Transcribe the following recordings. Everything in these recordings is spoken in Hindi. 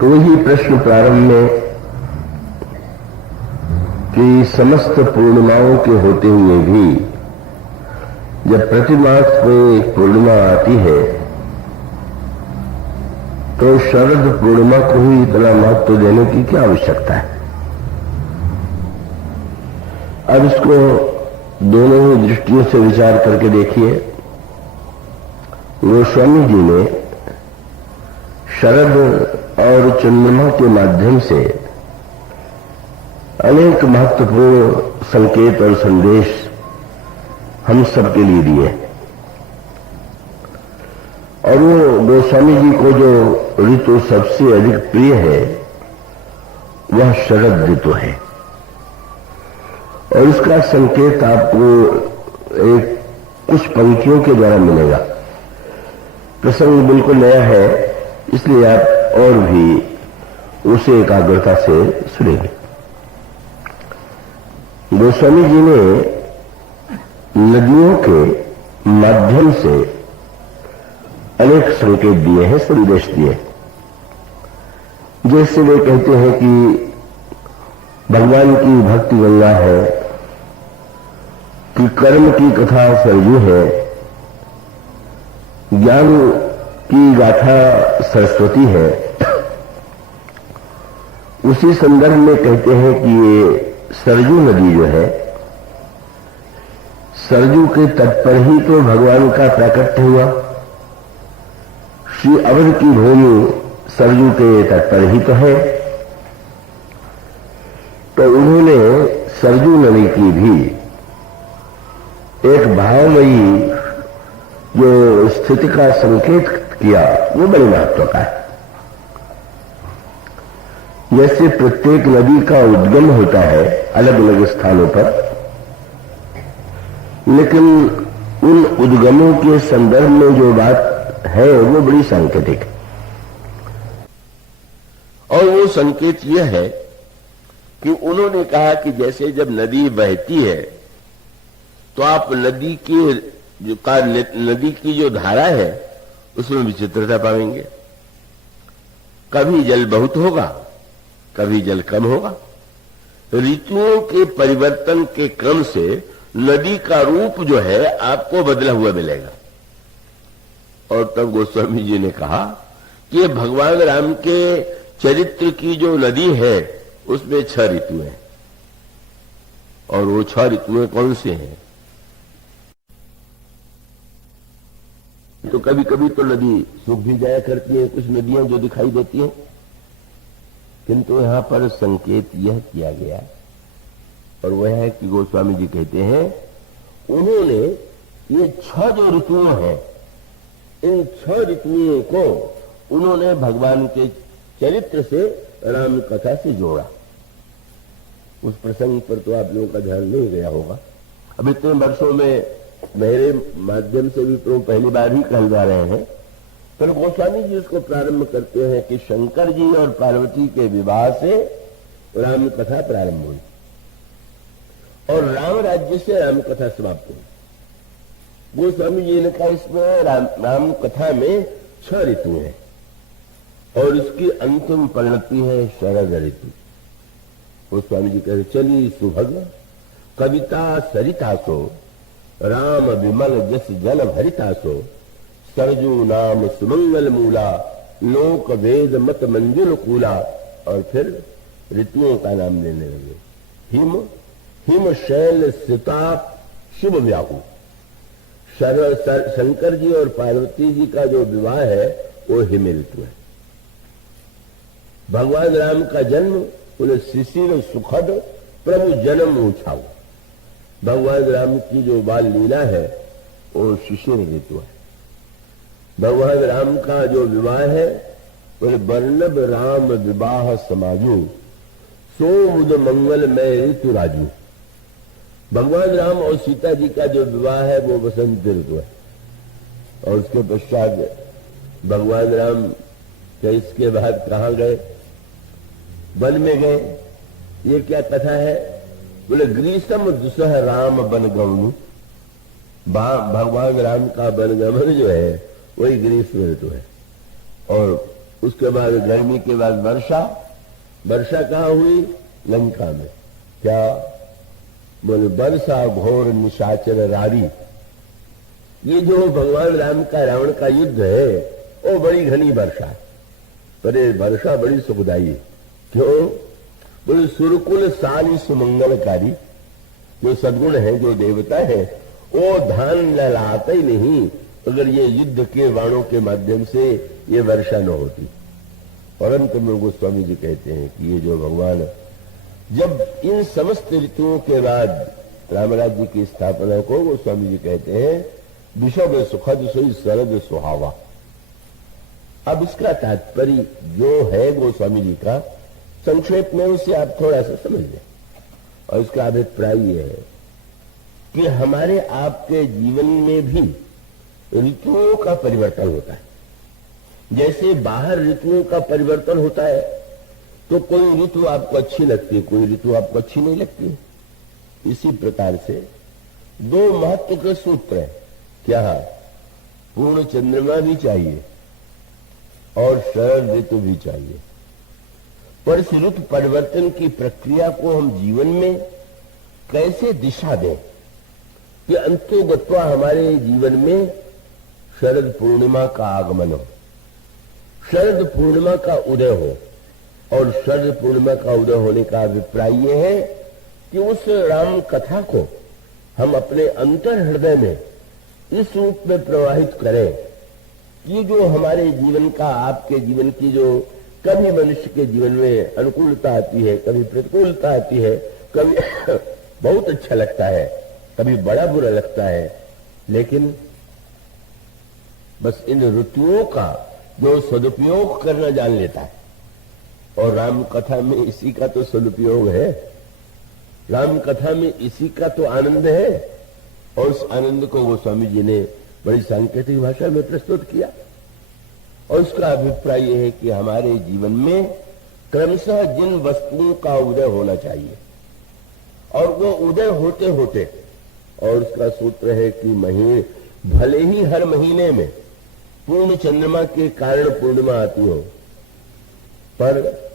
तो ही प्रश्न प्रारंभ में कि समस्त पूर्णिमाओं के होते हुए भी जब प्रतिमास में एक पूर्णिमा आती है तो शरद पूर्णिमा को ही इतना महत्व देने की क्या आवश्यकता है। अब इसको दोनों ही दृष्टियों से विचार करके देखिए। गोस्वामी जी ने शरद और चंद्रमा के माध्यम से अनेक महत्वपूर्ण संकेत और संदेश हम सबके लिए दिए और वो गोस्वामी जी को जो ऋतु सबसे अधिक प्रिय है वह शरद ऋतु है और इसका संकेत आपको एक कुछ पंक्तियों के द्वारा मिलेगा। प्रसंग बिल्कुल नया है इसलिए आप और भी उसे एकाग्रता से सुनेंगे। गोस्वामी जी ने नदियों के माध्यम से अनेक संकेत दिए हैं, संदेश दिए। जैसे वे कहते हैं कि भगवान की भक्ति गंगा है, कि कर्म की कथा सरयू है, ज्ञान की गाथा सरस्वती है। उसी संदर्भ में कहते हैं कि ये सरयू नदी जो है, सरयू के तट पर ही तो भगवान का प्राकट्य हुआ। श्री अवध की भूमि सरयू के तट पर ही तो है, तो उन्होंने सरयू नदी की भी एक भावमयी जो स्थिति का संकेत किया वो बड़े महत्व का है। जैसे प्रत्येक नदी का उद्गम होता है अलग अलग स्थानों पर, लेकिन उन उद्गमों के संदर्भ में जो बात है वो बड़ी सांकेतिक है। और वो संकेत यह है कि उन्होंने कहा कि जैसे जब नदी बहती है तो आप नदी की जो धारा है उसमें विचित्रता पाएंगे। कभी जल बहुत होगा, कभी जल कम होगा। ऋतुओं के परिवर्तन के क्रम से नदी का रूप जो है आपको बदला हुआ मिलेगा। और तब गोस्वामी जी ने कहा कि भगवान राम के चरित्र की जो नदी है उसमें 6 ऋतु हैं और वो 6 ऋतुएं कौन से हैं। तो कभी कभी तो नदी सूख भी जाया करती है, कुछ नदियां जो दिखाई देती हैं, किंतु यहां पर संकेत यह किया गया और वह है कि गोस्वामी जी कहते हैं उन्होंने ये 6 जो ऋतुएं हैं, इन 6 ऋतुओं को उन्होंने भगवान के चरित्र से राम कथा से जोड़ा। उस प्रसंग पर तो आप लोगों का ध्यान नहीं गया होगा। अब इतने वर्षों में मेरे माध्यम से भी तो पहली बार ही कह जा रहे हैं, पर गोस्वामी जी उसको प्रारंभ करते हैं कि शंकर जी और पार्वती के विवाह से राम कथा प्रारंभ हुई और राम राज्य से राम कथा समाप्त हुई। गोस्वामी जी ने कहा इसमें राम कथा में 6 ऋतु हैं और इसकी अंतिम परिणति है शरद ऋतु। गोस्वामी जी कहते चली सुभग कविता सरिता सो, राम विमल जस जल भरिता सो, सरजू नाम सुमंगल मूला, लोक वेद मत मंजुल कूला। और फिर ऋतुओं का नाम लेने लगे। हिम हिम शैल सीता शुभ व्याहु। शंकर जी और पार्वती जी का जो विवाह है वो हिम ऋतु है। भगवान राम का जन्म उन्हें शिशिर सुखद प्रभु जन्म उछाऊ। भगवान राम की जो बाल लीला है वो शिशिर ऋतु है। भगवान राम का जो विवाह है वो वर्णब राम विवाह समाजू, सो मुद मंगल में ऋतु राजू। भगवान राम और सीता जी का जो विवाह है वो बसंत ऋतु है। और उसके पश्चात भगवान राम इसके बाद कहां गए, वन में गए। ये क्या कथा है, बोले ग्रीष्म दुसह राम बनगमन। भगवान राम का बनगमन जो है वही ग्रीष्म ऋतु है और उसके बाद गर्मी के बाद वर्षा। वर्षा कहाँ हुई? लंका में। क्या बोले? वर्षा घोर निशाचर रारी। ये जो भगवान राम का रावण का युद्ध है वो बड़ी घनी वर्षा है, पर ये वर्षा बड़ी सुखदायी है। क्यों? बोले सुरकुल साली सुमंगलकारी। जो सद्गुण है, जो देवता है, वो धान लहलाते ही नहीं अगर ये युद्ध के बाणों के माध्यम से ये वर्षा न होती। परंतु में गोस्वामी जी कहते हैं कि ये जो भगवान जब इन समस्त ऋतुओं के बाद रामराज्य की स्थापना को गोस्वामी जी कहते हैं विषव सुखद सोई शरद सुहावा। अब इसका तात्पर्य जो है गोस्वामी जी का संक्षेप में उसे आप थोड़ा सा समझ लें। और इसका अभिप्राय यह है कि हमारे आपके जीवन में भी ऋतुओं का परिवर्तन होता है। जैसे बाहर ऋतुओं का परिवर्तन होता है तो कोई ऋतु आपको अच्छी लगती है, कोई ऋतु आपको अच्छी नहीं लगती। इसी प्रकार से दो महत्व के सूत्र हैं। क्या? पूर्ण चंद्रमा भी चाहिए और शरद ऋतु भी चाहिए। पर इस ऋतु परिवर्तन की प्रक्रिया को हम जीवन में कैसे दिशा दें कि अंतोगत्वा हमारे जीवन में शरद पूर्णिमा का आगमन हो, शरद पूर्णिमा का उदय हो। और शरद पूर्णिमा का उदय होने का अभिप्राय यह है कि उस राम कथा को हम अपने अंतर हृदय में इस रूप में प्रवाहित करें कि जो हमारे जीवन का, आपके जीवन की जो कभी मनुष्य के जीवन में अनुकूलता आती है, कभी प्रतिकूलता आती है, कभी बहुत अच्छा लगता है, कभी बड़ा बुरा लगता है, लेकिन बस इन ऋतुओं का जो सदुपयोग करना जान लेता है। और राम कथा में इसी का तो सदुपयोग है, राम कथा में इसी का तो आनंद है। और उस आनंद को गोस्वामी जी ने बड़ी सांकेतिक भाषा में प्रस्तुत किया। और उसका अभिप्राय यह है कि हमारे जीवन में क्रमशः जिन वस्तुओं का उदय होना चाहिए और वो उदय होते होते, और उसका सूत्र है कि महीने भले ही हर महीने में पूर्ण चंद्रमा के कारण पूर्णिमा आती हो, पर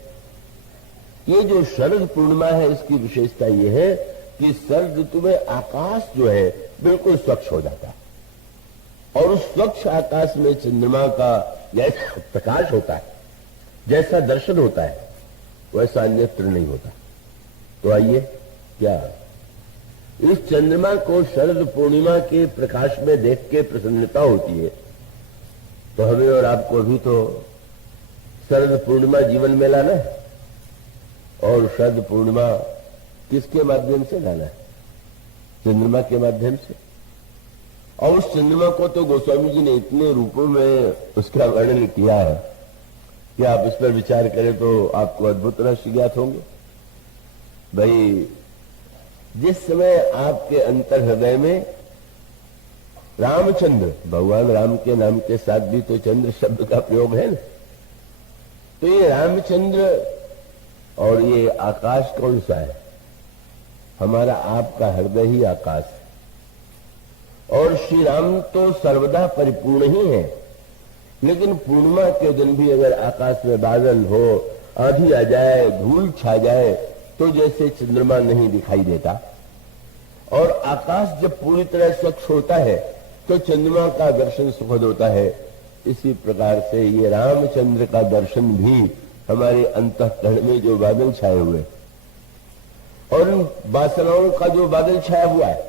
ये जो शरद पूर्णिमा है इसकी विशेषता ये है कि शरद ऋतु में आकाश जो है बिल्कुल स्वच्छ हो जाता है। और उस स्वच्छ आकाश में चंद्रमा का जैसा प्रकाश होता है, जैसा दर्शन होता है, वैसा अन्यत्र नहीं होता। तो आइए, क्या इस चंद्रमा को शरद पूर्णिमा के प्रकाश में देख के प्रसन्नता होती है, तो हमें और आपको भी तो शरद पूर्णिमा जीवन में लाना है। और शरद पूर्णिमा किसके माध्यम से लाना है? चंद्रमा के माध्यम से। और उस चंद्रमा को तो गोस्वामी जी ने इतने रूपों में उसका वर्णन किया है कि आप इस पर विचार करें तो आपको अद्भुत रहस्य ज्ञात होंगे। भाई, जिस समय आपके अंतर हृदय में रामचंद्र, भगवान राम के नाम के साथ भी तो चंद्र शब्द का प्रयोग है ना, तो ये रामचंद्र और ये आकाश कौन सा है? हमारा आपका हृदय ही आकाश है। और श्री राम तो सर्वदा परिपूर्ण ही है, लेकिन पूर्णिमा के दिन भी अगर आकाश में बादल हो, आंधी आ जाए, धूल छा जाए, तो जैसे चंद्रमा नहीं दिखाई देता। और आकाश जब पूरी तरह स्वच्छ होता है तो चंद्रमा का दर्शन सुखद होता है। इसी प्रकार से ये रामचंद्र का दर्शन भी हमारे अंतःकरण में जो बादल छाए हुए और उन वासनाओं का जो बादल छाया हुआ है,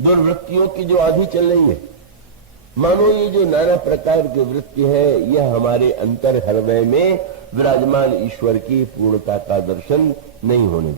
दुर्वृत्तियों की जो आंधी चल रही है, मानो ये जो नाना प्रकार की वृत्ति है, यह हमारे अंतर हृदय में विराजमान ईश्वर की पूर्णता का दर्शन नहीं होने